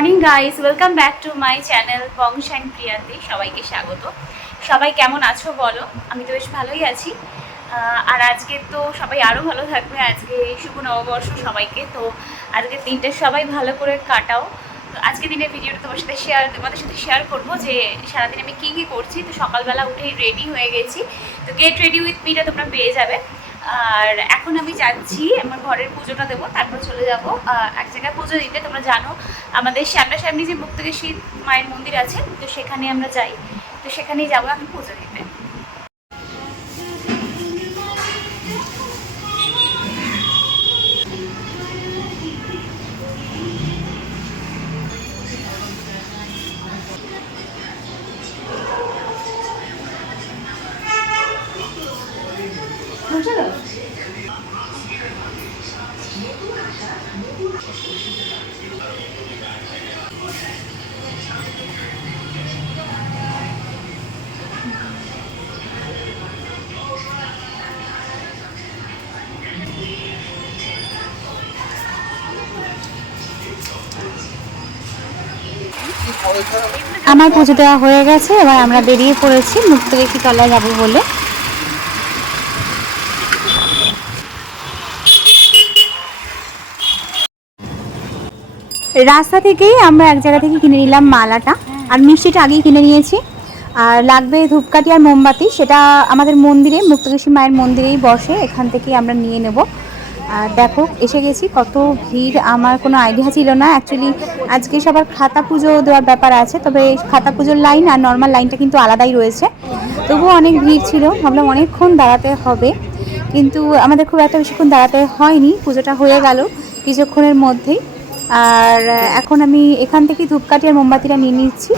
Morning guys, welcome back to my channel বংশ and প্রিয়াতে। সবাইকে স্বাগত। সবাই কেমন আছো বলো? আমি তো বেশ ভালোই আছি। আর আজকে তো সবাই আরও ভালো থাকবে। আজকে শুভ নববর্ষ সবাইকে। তো আজকের দিনটা সবাই ভালো করে কাটাও। তো আজকে দিনের ভিডিওটা তোমাদের সাথে শেয়ার করবো যে সারাদিন আমি কী কী করছি। তো সকালবেলা উঠেই রেডি হয়ে গেছি। তো গেট রেডি উইথ মিটা তোমরা পেয়ে যাবে। আর এখন আমি যাচ্ছি আমার ঘরের পুজোটা দেবো, তারপর চলে যাব এক জায়গায় পুজো দিতে। তোমরা জানো আমাদের সামনাসামনি যে মুক্তকেশী মায়ের মন্দির আছে, তো সেখানে আমরা যাই। তো সেখানেই যাবো আমি পুজো দিতে। আমার পুজো দেওয়া হয়ে গেছে। এবার আমরা বেরিয়ে পড়েছি মুক্তকেশী তলায় যাবো বলে। রাস্তা থেকেই আমরা এক জায়গা থেকে কিনে নিলাম মালাটা, আর মিষ্টিটা আগেই কিনে নিয়েছি। আর লাগবে ধূপকাঠি আর মোমবাতি, সেটা আমাদের মন্দিরে মুক্তকেশী মায়ের মন্দিরেই বসে, এখান থেকেই আমরা নিয়ে নেব। আর দেখো এসে গেছি, কত ভিড় আমার কোনো আইডিয়া ছিল না। অ্যাকচুয়ালি আজকে সবার খাতা পুজো দেওয়ার ব্যাপার আছে, তবে খাতা পুজোর লাইন আর নর্মাল লাইনটা কিন্তু আলাদাই রয়েছে। তবুও অনেক ভিড় ছিল, ভাবলাম অনেকক্ষণ দাঁড়াতে হবে, কিন্তু আমাদের খুব একটা বেশিক্ষণ দাঁড়াতে হয়নি। পুজোটা হয়ে গেল কিছুক্ষণের মধ্যেই। আর এখন আমি এখান থেকে ধূপকাঠি আর মোমবাতিটা নিয়ে নিচ্ছি।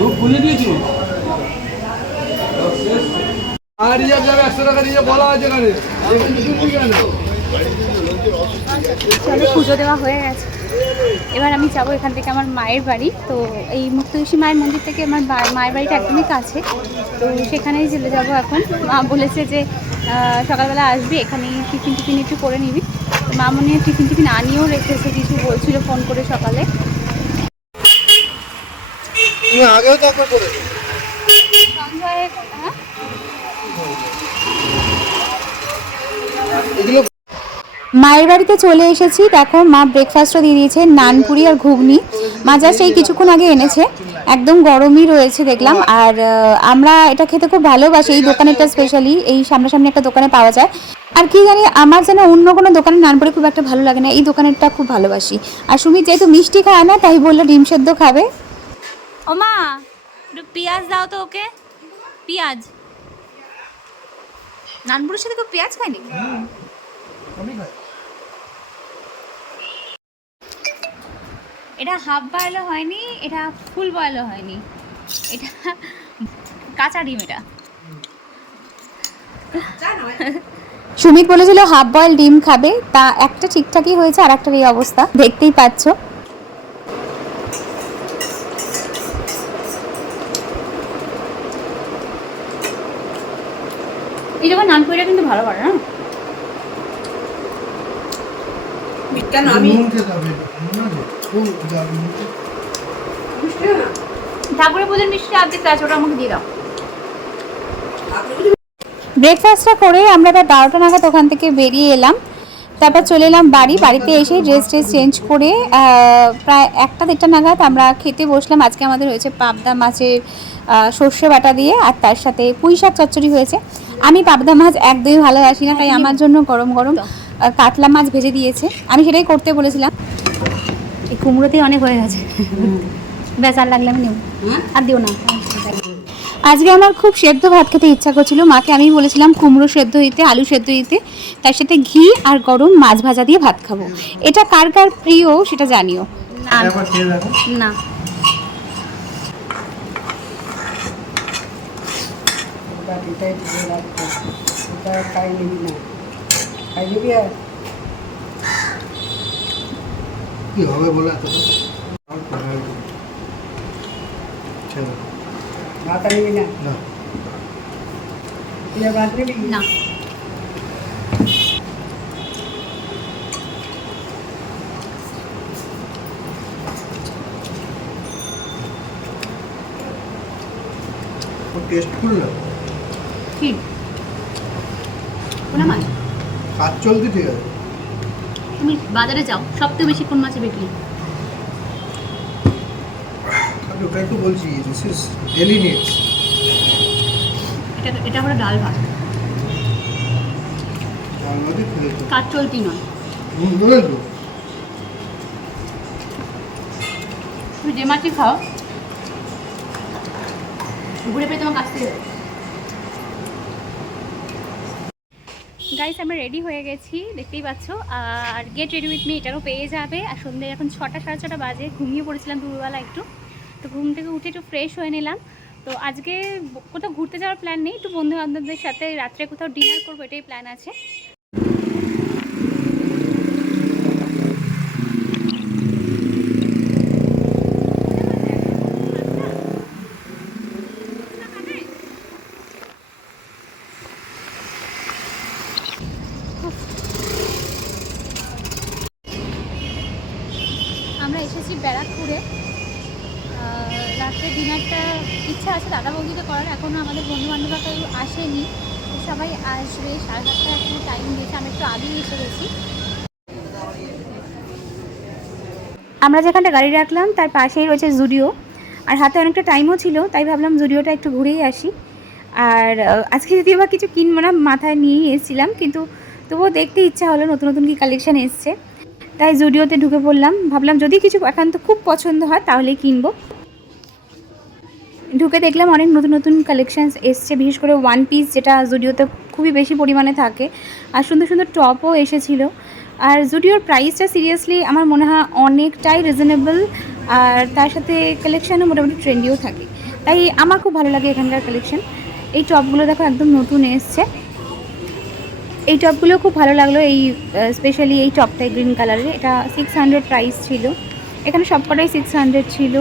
ধূপ খুলে দিয়েছি আর রিজার্ভ যাবে 100 টাকা রিজার্ভ বলা আছে এখানে। পুজো দেওয়া হয়ে গেছে, এবার আমি যাবো এখান থেকে আমার মায়ের বাড়ি। তো এই মুক্তকেশী মায়ের মন্দির থেকে আমার মায়ের বাড়িটা একদমই কাছে, তো সেখানেই চলে যাবো এখন। মা বলেছে যে সকালবেলা আসবি, এখানেই টিফিন একটু করে নিবি। তো মা মনে হয় টিফিন আনিয়েও রেখেছে, কিছু বলছিল ফোন করে সকালে। আগেও তো করে মায়ের বাড়িতে চলে এসেছি। দেখো মা ব্রেকফাস্টও দিয়ে দিয়েছে, নানপুরি আর ঘুগনি। মা জাস্ট এই কিছুক্ষণ আগে এনেছে, একদম গরমই রয়েছে দেখলাম। আর আমরা এটা খেতে খুব ভালোবাসি, এই দোকানেরটা স্পেশালি এই সামনাসামনি একটা দোকানে পাওয়া যায়। আর কি জানি আমার যেন অন্য কোনো দোকানে নানপুরি খুব একটা ভালো লাগে না, এই দোকানেরটা খুব ভালোবাসি। আর সুমিত যেহেতু মিষ্টি খায় না, তাই বললো ডিম সেদ্ধ খাবে। ও মা একটু পেঁয়াজ দাও তো ওকে, পেঁয়াজ। নানপুরির সাথে কেউ পেঁয়াজ খায় নাকি? এটা হাফ বয়েলও হয়নি, এটা ফুল বয়েলও হয়নি, এটা কাঁচা ডিম। এটা সুমিত বলেছিল হাফ বয়েল ডিম খাবে, তা একটা ঠিকঠাকই হয়েছে, আর একটার এই অবস্থা দেখতেই পাচ্ছ। এই যখন নানপুরিটা কিন্তু ভালো করে না। ঠাকুরের পুজোর মিষ্টি অর্ধেক আছে, ওটা আমাকে দিয়ে দাও। ব্রেকফাস্টটা করে আমরা প্রায় 12টা নাগাদ ওখান থেকে বেরিয়ে এলাম। তারপর চলে এলাম বাড়িতে এসে ড্রেস চেঞ্জ করে প্রায় 1টা-1:30টা নাগাদ আমরা খেতে বসলাম। আজকে আমাদের হয়েছে পাবদা মাছের সর্ষে বাটা দিয়ে, আর তার সাথে পুঁই শাক চচ্চড়ি হয়েছে। আমি পাবদা মাছ একদমই ভালোবাসি না, তাই আমার জন্য গরম গরম কাতলা মাছ ভেজে দিয়েছে। আমি সেটাই করতে বলেছিলাম। এই কুমড়োতেই অনেক হয়ে গেছে, ব্যাস আর লাগলে আমি নেব, আর দিও না। আজকে আমার খুব সেদ্ধ ভাত খেতে ইচ্ছা করছিল, মাকে আমি বলেছিলাম কুমড়ো সেদ্ধ দিতে, আলু সেদ্ধ দিতে, তার সাথে ঘি আর গরম মাছ ভাজা দিয়ে ভাত খাবো। এটা কার কার প্রিয় সেটা জানিও। একবার খেয়ে দেখো। না কি হবে বলে এত ছেড়ে দাও। না না টেস্টফুল না, কি কোন মাছ? কাজ চলতি ঠিক আছে। তুমি বাজারে যাও, সবথেকে বেশি কোন মাছে বিক্রি? আমি ওটা একটু বলছি, দিস ইজ ডেলি নিডস। এটা হলো ডাল ভাত, আমাদের খেয়ে তো কাজ চলতি নয়। বলে তো তুমি যে মাছই খাও ঘুরে পেয়ে তোমার কাছ থেকে। গাইস আমরা রেডি হয়ে গেছি, দেখতেই পাচ্ছ। আর গেট রেডি উইথ মি এটারও পেয়ে যাবে। আর সন্ধ্যে এখন 6টা সাড়ে 6টা বাজে, ঘুমিয়ে পড়েছিলাম দুপুরবেলা একটু, তো ঘুম থেকে উঠে একটু ফ্রেশ হয়ে নিলাম। তো আজকে কোথাও ঘুরতে যাওয়ার প্ল্যান নেই, একটু বন্ধু বান্ধবদের সাথে রাত্রে কোথাও ডিনার করবো, এটাই প্ল্যান আছে। আমরা এসেছি ব্যারাকপুরে। রাত্রে ডিনারটা ইচ্ছা আছে দাদা বৌদিতে করার, এখনও আমাদের বন্ধুবান্ধবরা কেউ আসেনি, তো সবাই আসবে। 7:30 এখনো টাইম দিয়েছে, আমি একটু আগেই এসে গেছি। আমরা যেখানটা গাড়ি রাখলাম তার পাশেই রয়েছে জুডিও, আর হাতে অনেকটা টাইমও ছিল, তাই ভাবলাম জুডিওটা একটু ঘুরেই আসি। আর আজকে যদিও বা কিছু কিনবো না, মাথায় নিয়েই এসেছিলাম, কিন্তু তবুও দেখতে ইচ্ছা হলো নতুন নতুন কী কালেকশান এসছে, তাই জুডিওতে ঢুকে পড়লাম। ভাবলাম যদি কিছু একান্ত খুব পছন্দ হয় তাহলেই কিনবো। ঢুকে দেখলাম অনেক নতুন নতুন কালেকশানস এসছে, বিশেষ করে ওয়ান পিস, যেটা জুডিওতে খুবই বেশি পরিমাণে থাকে, আর সুন্দর সুন্দর টপও এসেছিলো। আর জুডিওর প্রাইসটা সিরিয়াসলি আমার মনে হয় অনেকটাই রিজনেবল, আর তার সাথে কালেকশানও মোটামুটি ট্রেন্ডিও থাকে, তাই আমার খুব ভালো লাগে এখানকার কালেকশান। এই টপগুলো দেখো একদম নতুন এসছে, এই টপগুলো খুব ভালো লাগলো। এই স্পেশালি এই টপটাই গ্রিন কালারের, এটা 600 প্রাইস ছিল, এখানে সবকটাই 600 ছিল।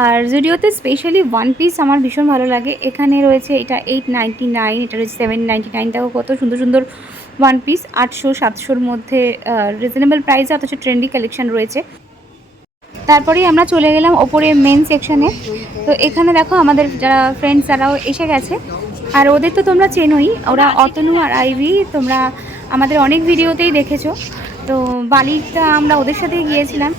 আর জুডিওতে স্পেশালি ওয়ান পিস আমার ভীষণ ভালো লাগে। এখানে রয়েছে এটা 899, এটা রয়েছে 799, টাকা কত সুন্দর সুন্দর ওয়ান পিস, 800-700-র মধ্যে রিজনেবল প্রাইসে, অথচ ট্রেন্ডি কালেকশন রয়েছে। তারপরেই আমরা চলে গেলাম ওপরে মেন সেকশানে। তো এখানে দেখো আমাদের যারা ফ্রেন্ডস তারাও এসে গেছে, আর ওদের তো তোমরা চেনোই, ওরা অতনু আর আইভি, তোমরা আমাদের অনেক ভিডিওতেই দেখেছো। তো বালিটা আমরা ওদের সাথেই গিয়েছিলাম।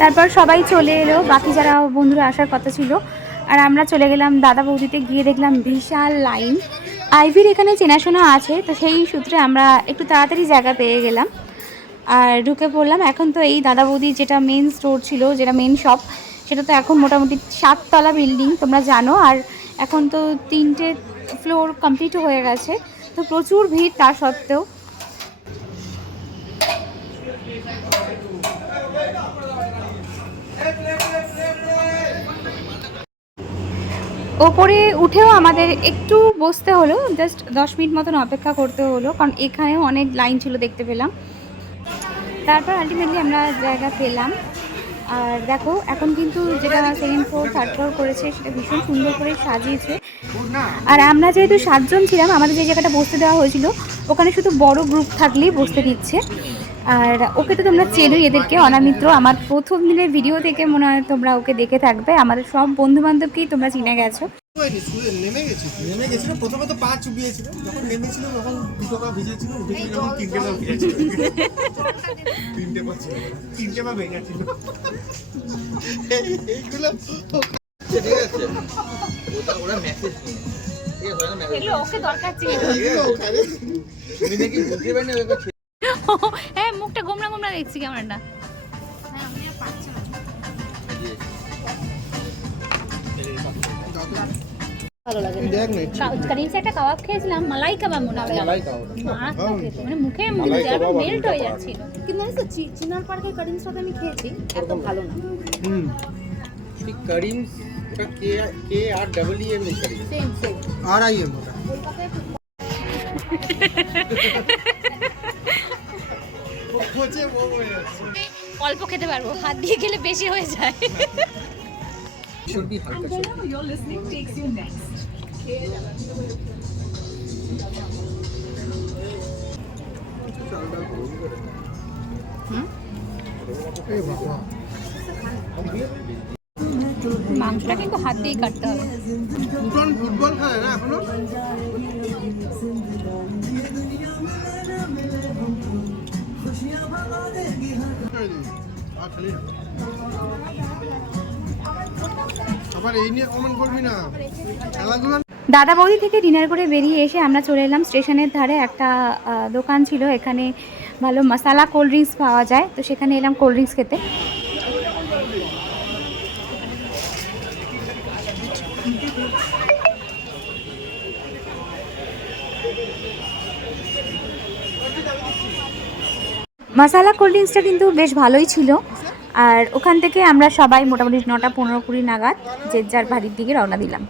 তারপর সবাই চলে এলো, বাকি যারা বন্ধুরা আসার কথা ছিল, আর আমরা চলে গেলাম দাদা বৌদিতে। গিয়ে দেখলাম বিশাল লাইন। আইভির এখানে চেনাশোনা আছে, তো সেই সূত্রে আমরা একটু তাড়াতাড়ি জায়গা পেয়ে গেলাম আর ঢুকে পড়লাম। এখন তো এই দাদা বৌদির যেটা মেন স্টোর ছিল, যেটা মেন শপ, সেটা তো এখন মোটামুটি 7 তলা বিল্ডিং তোমরা জানো, আর এখন তো 3টে ফ্লোর কমপ্লিটও হয়ে গেছে, তো প্রচুর ভিড় তা সত্ত্বেও। ওপরে উঠেও আমাদের একটু বসতে হলো, জাস্ট 10 মিনিট মতন অপেক্ষা করতে হলো, কারণ এখানেও অনেক লাইন ছিল দেখতে পেলাম। তারপর আলটিমেটলি আমরা জায়গা পেলাম। আর দেখো এখন কিন্তু যেটা সেকেন্ড ফ্লোর থার্ড ফ্লোর করেছে সেটা ভীষণ সুন্দর করে সাজিয়েছে। আর আমরা যেহেতু 7 জন ছিলাম, আমাদের যে জায়গাটা বসতে দেওয়া হয়েছিল ওখানে শুধু বড় গ্রুপ থাকলেই বসতে দিচ্ছে। আর ওকে তো তোমরা চেনোই, এদেরকে অনামিত্র, আমার প্রথম দিনের ভিডিও থেকে মনে হয় তোমরা ওকে দেখে থাকবে, আমাদের সব বন্ধু বান্ধবকেই তোমরা চিনে গেছো। নেমে গেছিল প্রথমে, তো পা চুপিয়েছিল, যখন নেমেছিল তখন 2 পা ভিজেছিল, উঠেছিল যখন 3টে পা ভিজেছিল, 3টে পা ছিল, 3টে পা ভেঙে ছিল। এইগুলো ঠিক আছে, ওরা মেসেজ এগুলো ওকে দরকার ছিল। ওখানে তুমি নাকি বুঝতে পারি না ব্যাপার। হ্যাঁ না দেখছি ক্যামেরাটা। ভালো লাগে না। দেখ না কারিমস একটা কাবাব খেয়েছিলাম, মালাই কাবাব মনে হয়। মারাত্মক খেতে, মানে মুখে মেল্ট হয়ে যাচ্ছিল। কিন্তু জানিস তো চিনার পার্কের কারিমসটা আমি খেয়েছি, এত ভালো না। হুম করিমস ওটা K R double E M A Karim's same R I M ওটা কোচে বউ হয়ে যাচ্ছে অল্প খেতে পারবো, হাত দিয়ে গেলে বেশি হয়ে যায়। সর্দি হালকা মাংসটা কিন্তু হাত দিয়েই কাটতে হবে। দুজন ফুটবল খেলে না এখনো আবার এই নিয়ে কমেন্ট করবি না খেলাধুলা দাদা বৌদি থেকে ডিনার করে বেরিয়ে এসে আমরা চলে এলাম স্টেশনের ধারে একটা দোকান ছিল, এখানে ভালো মশালা কোল্ড ড্রিঙ্কস পাওয়া যায়, তো সেখানে এলাম কোল্ড ড্রিঙ্কস খেতে। মশালা কোল্ড ড্রিঙ্কসটা কিন্তু বেশ ভালোই ছিল। আর ওখান থেকে আমরা সবাই মোটামুটি 9টা 15-20 নাগাদ যে যার বাড়ির দিকে রওনা দিলাম।